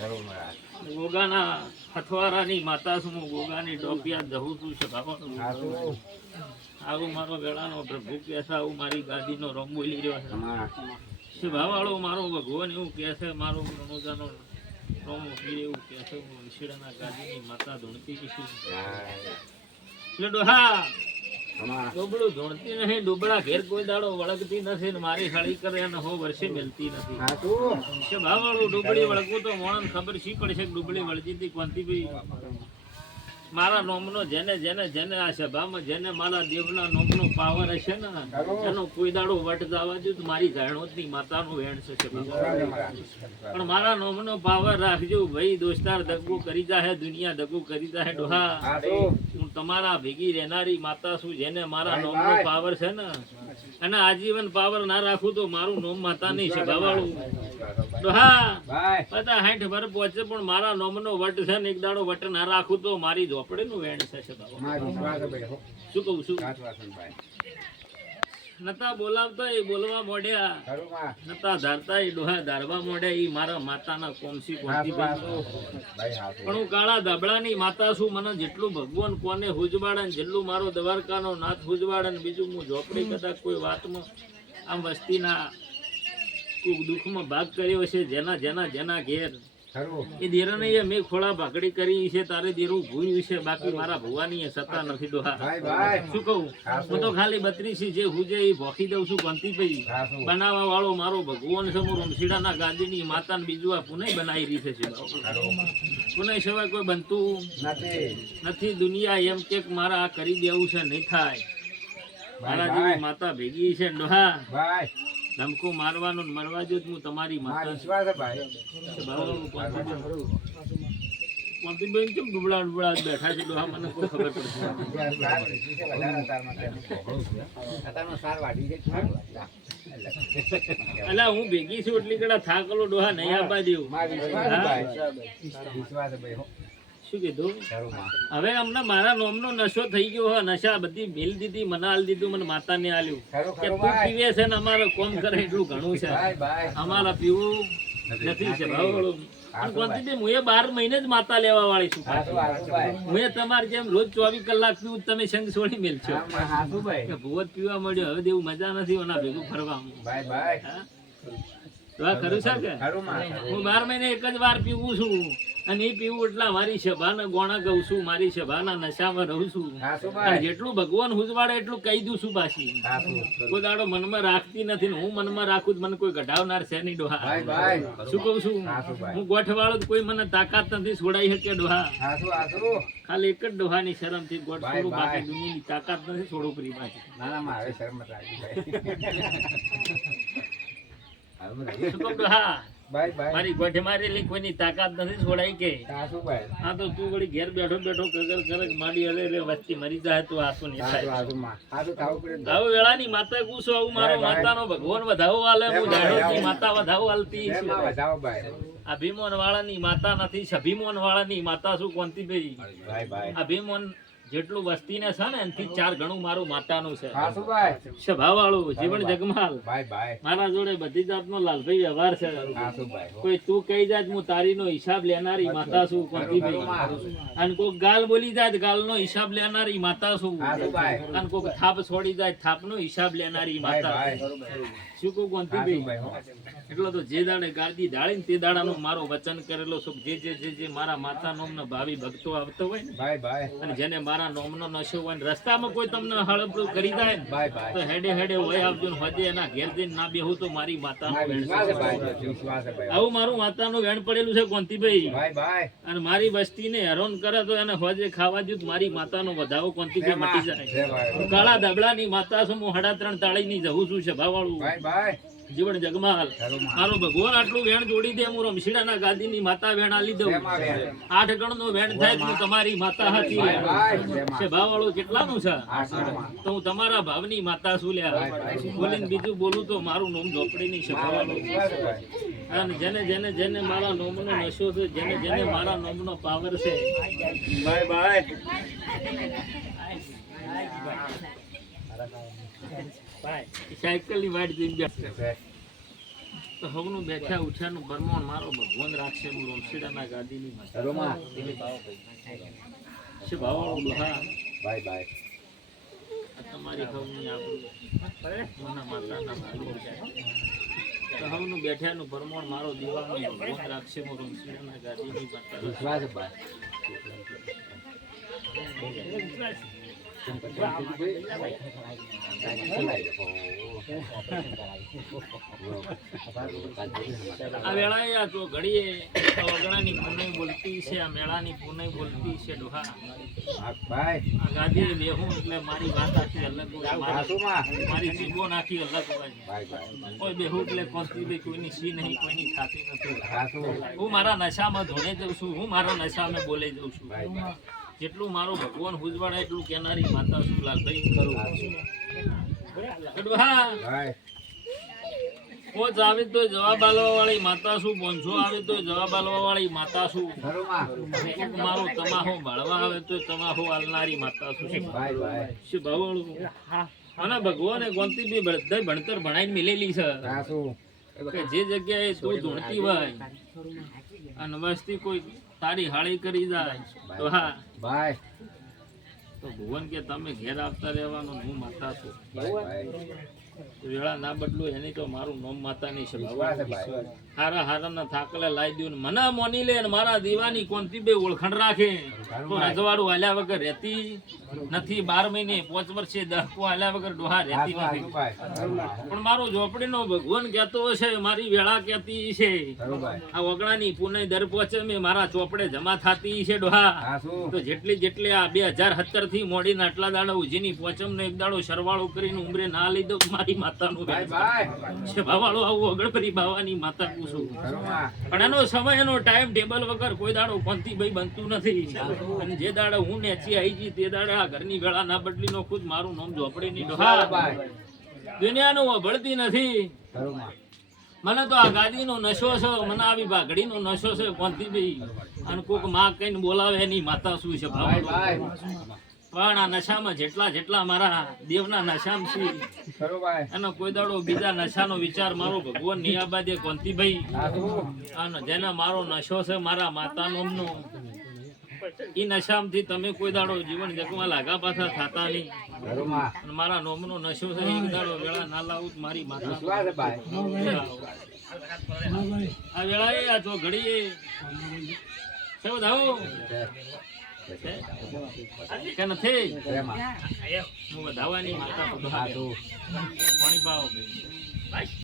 ગોગાના હથવારાની માતા છું હું ગોગાની ડોપિયા દહું છું છે. આવું મારો વેળાનો પ્રભુ કે છે આવું મારી ગાદીનો રમ બોલી રહ્યો છે. ભાવાળો મારો ભગવાન એવું કહે છે મારો રણોજાનો રોમ વીર એવું કહે છે હું વિશેડાના ગાદીની માતા ધૂણતી છું. એટલે ડોહા ડોબળું ધૂણતી નહીં ડોબળા ઘેર કોઈ દાડો વળગતી નથી ને મારી સાળી કરે અને હો વર્ષે મેલતી નથી. ભાવાળું ડુબળી વળગવું તો મોણન ખબર શી પડશે ડુબળી વળગી હતી કોંતીભાઈ મારા નોમનો જેને જેને જેને આ સભામાં જેને મારા દેવના નોમનો પાવર હશે ને એનો કોઈ દાડો વટ જવા તો મારી જાણોતની માતાનો વેણ છે પણ મારા નોમનો પાવર રાખજો ભાઈ દોસ્તાર દગો કરી જાહે દુનિયા દગો કરી જાહે ડોહા. હું તમારા ભેગી રહેનારી માતા છું જેને મારા નોમનો પાવર છે ને. અને આજીવન પાવર ના રાખું તો મારું નોમ માતા નહીં સભાવાળું. પણ મારા નોમનો વટ છે ને એક દાડો વટ ના રાખું તો મારી ઝોપડીનું વેણ થશે બાબા. મારા વિશ્વાસ ભાઈ હો. શું કહું છું? સાચું વાસણ ભાઈ. નતા બોલાવતા એ બોલવા મોડ્યા નતા ધારતા એ ડોહા ધારવા મોડ્યા એ મારા માતાના કોમસી કોમસી પણ હું કાળા ધાબળાની માતા છું મને જેટલું ભગવાન કોને હુજવાડન જેટલું મારો દવારકાનો નાથ હુજવાડન બીજું હું ઝોપડી કદાચ કોઈ વાતમાં આમ વસ્તીના કોઈ દુઃખમાં ભાગ કર્યો છે જેના જેના જેના ઘેર. એ દેરાને એ મેં ખોળા ભાગડી કરી છે તારે દેરું ભૂલ્યું છે બાકી મારા ભુવાની સત્તા નથી ભાઈ શું કહું? હું તો ખાલી બત્રીસી જે હુજે એ ભોખી દઉં છું કંતીભાઈ સાચું બનાવવા વાળો મારો ભગવાન છે હું રમશીડાના ગાદીની માતાને બીજું આ પુનઃ બનાવી રીતે છે પુનઃ સિવાય કોઈ બનતું નથી. નથી. દુનિયા એમ કે મારા આ કરી દેવું છે નહીં થાય. મારા જેવી માતા ભેગી છે ડોહા. ભાઈ. ધમકો મારવાનો ને મરવા જો હું તમારી મારા માતા વિશ્વાસ ભાઈ. કોંતીબેન કેમ ડુબળા ડુબળા બેઠા છે? ડોહા મને કોઈ ખબર એટલે હું ભેગી છું એટલી કડા થાકલો ડોહા નહીં આપવા દેવું. શું કીધું? હવે અમને મારા નોમનો નશો થઈ ગયો નશા બધી મિલ દીધી મને હાલ દીધું મને માતાને આલ્યું. કે તું પીવે છે ને અમારે કોમ કરે એટલું ઘણું છે. અમારા પીવું નથી છે. હું બાર મહિને જ માતા લેવા વાળી છું. હું તમારે જેમ રોજ ચોવીસ કલાક પીવું તમે સંગ છોડી મેલ ભૂવત પીવા મળ્યો હવે દેવું મજા નથી ઓના ભેગું ફરવામાં હા? તો ખરું છે કે? હું બાર મહિને એક જ વાર પીવું છું. અને એ પીવું એટલા મારી સભાના ગોણા ગઉં છું મારી સભાના નશામાં રહું છું. જેટલું ભગવાન હુજવાડે એટલું કહી દઉં છું પાછી. કોઈ દાડો મનમાં રાખતી નથી હું મનમાં રાખું મને કોઈ ઘટાવનાર છે નહીં ડોહા. શું કહું છું? હું ગોઠવાળો કોઈ મને તાકાત નથી છોડાઈ શકે ડોહા. ખાલી એક જ ડોહાની શરમથી ગોઠ છોડું બાકી દુનિયાની તાકાત નથી છોડું કરી પાછી કહું ડોહા મારી ગોઠે મારેલી કોઈની તાકાત નથી છોડાઈ કે. આ તો તું વળી ઘેર બેઠો બેઠો કગર કરે માડી હલે રે વસ્તી મરી જાય તો આસો નહીં થાય આવું વેળાની માતા ગુસ્સો આવું મારો ભાઈ, ભાઈ. માતાનો ભગવાન વધાવો આલે હું એમાં, માતા વધાવો આલતી અભિમોન વાળાની માતા નથી અભિમોન વાળાની માતા શું કોંતીભાઈ અભિમોન જેટલું વસ્તીને છે ને એનાથી ચાર ગણું મારું માતાનું છે. સ્વભાવ વાળું જીવન જગમાલ. મારા જોડે બધી જાતનો લાલભાઈ વ્યવહાર છે. કોઈ તું કહી જાય હું હું તારીનો હિસાબ લેનારી માતા છું કોંતીભાઈ અને કોઈક ગાલ બોલી જાય ગાલ ગાલનો હિસાબ લેનારી માતા છું. અને કોઈક થાપ છોડી જાય થાપનો હિસાબ લેનારી માતા શું કહું કોંતીભાઈ એટલો તો જે દાડે ગાદી ઢાળીને તે દાડાનો મારો વચન કરેલો છું જે જે જે જે મારા માતા નોમનો ભાવિ ભક્તો આવતો હોય ને અને જેને મારા નોમનો નશો હોય ને રસ્તામાં કોઈ તમને હળપડું કરી જાય ને તો હેડે હેડે હોય આવજો ને હજે એના ઘેર જઈને ના બેહું તો મારી માતાનું વેણ આવું મારું માતાનું વેણ પડેલું છે કોંતીભાઈ. અને મારી વસ્તીને હેરાન કરે તો એને હોજે ખાવા દઉં મારી માતાનો વધાવો કોંતીભાઈ મટી જાય. કાળા દબડાની માતા છું હું હડા ત્રણ તાળીની જવું છું સભાવાળું. જીવન જગમાલ. મારો ભગવાન આટલું વેણ જોડી દે હું રમશીડાના ગાદીની માતા વેણ આલી દઉં. આઠ ગણનો વેણ થાય તો હું તમારી માતા હતી. છે ભાવવાળું કેટલાનું છે? તો હું તમારા ભાવની માતા છું લ્યા. બોલીને બીજું બોલું તો મારું નોમ ઝોપડીની છે ભાવવાળું અને જેને જેને જેને મારા નોમનો નશો છે જેને જેને મારા નોમનો પાવર છે. સાયકલ ની વાટ જઈને બેઠો. તો હવનું બેઠા ઉઠ્યાનું ભરમણ મારો ભગવાન રાખશે હું રોમશીડાના ગાદીની રોમા. છે ભાવાળો દોહા બાય બાય. તમારી હવની આબરૂ. મના માતાના તો હવનું બેઠાનું ભરમણ મારો દીવાનો ભગવાન રાખશે હું રોમશીડાના ગાદીની માતા આ વેળાએ આ જો ઘડીએ વગડાની પૂનઈ બોલતી છે, આ મેળાની પૂનઈ બોલતી છે ડોહા. આ ગાદીએ બેહું એટલે મારી વાત આખી અલગ હોય, મારી- સાસુમાં નાખી અલગ હોય. કોઈ બેહું એટલે કોણથી બી કોઈની સી નહીં, કોઈની ખાતી નથી. હું મારા નશામાં ધોને જઉં છું, હું મારા નશામાં બોલે જઉં છું. જેટલું મારો ભગવાન હુજવાડા એટલું કેનારી માતા શું લાલભાઈ કરું ગઢવા કોચ આવે તો જવાબ આલવા વાળી માતા શું બોંછો આવે તો જવાબ આલવા વાળી માતા શું? મારો તમાહો ભળવા આવે તો તમાહો આલનારી માતા શું? શું ભાવળું અને ભગવાને ગોંતી બી બધા ભણતર ભણાઈને મિલેલી છે. કે જે જગ્યાએ તું ધૂણતી હોય અને વસ્તી કોઈ તારી હાળી કરી જાય તો હા. ભાઈ તો ભુવન કે તમે ઘેર આવતા રહેવાનું હું માતા છું વેળા ના બદલું એની તો મારું નોમ માતા નહીં છે હારા હારા ના થાકલે લાવી દઉં મને મોની લે મારા દીવાની કોનથી બે ઓળખણ રાખે? તો રજવાડું હાલ્યા વગર રહેતી નથી. બાર મહિને પોચ વર્ષે દહકો હાલ્યા વગર ડોહા રહેતી નથી. પણ મારો ઝોપડીનો ભગવાન કહેતો હશે મારી વેળા કહેતી છે. આ વગડાની પુનઈ દર પહોંચે મેં મારા ચોપડે જમા થતી છે ડોહા. તો જેટલી જેટલી આ બે હજાર સત્તરથી મોડીને આટલા દાડા ઉજીની પોચમ ને એક દાડો સરવાળો કરીને ઉમરે ના લીધો. દઉં મારી માતાનું ભાવાળો આવું અગણપરી બાવાની માતા પૂછું પણ એનો સમય એનો ટાઈમ ટેબલ વગર કોઈ દાડો પંથી ભાઈ બનતું નથી. અને જે દાડે હું નેચી આવી ગઈ તે દાડે આ ઘરની વેળા ના બદલી નો ખુદ મારું નામ ઝોપડી ની દુનિયાનું વળતી નથી. મને તો આ ગાદીનો નશો છે મને આવી ભાગડીનો નશો છે પંથી ભાઈ? અને કોકમાં કઈને બોલાવે એની માતા શું છે બાય. પણ આ નશામાં જેટલા જેટલા મારા દેવના નશામાં છે અને કોઈ દાડો બીજા નશાનો વિચાર મારો ભગવાન નિયાબાદે કોંતીભાઈ અને જેના મારો નશો છે મારા માતાનો નો ઈ નશામાંથી તમે કોઈ દાડો જીવન જગમાં લાગા પાછા થતા નહીં. અને મારા નોમનો નશો છે એક દાડો વેળા ના લાવું તો મારી માતા. આ વેળા વેળાએ આ જો ઘડીએ સૌ ધાવો કે નથી હું વધાવવાની માતા પાણી પાવો ભાઈ.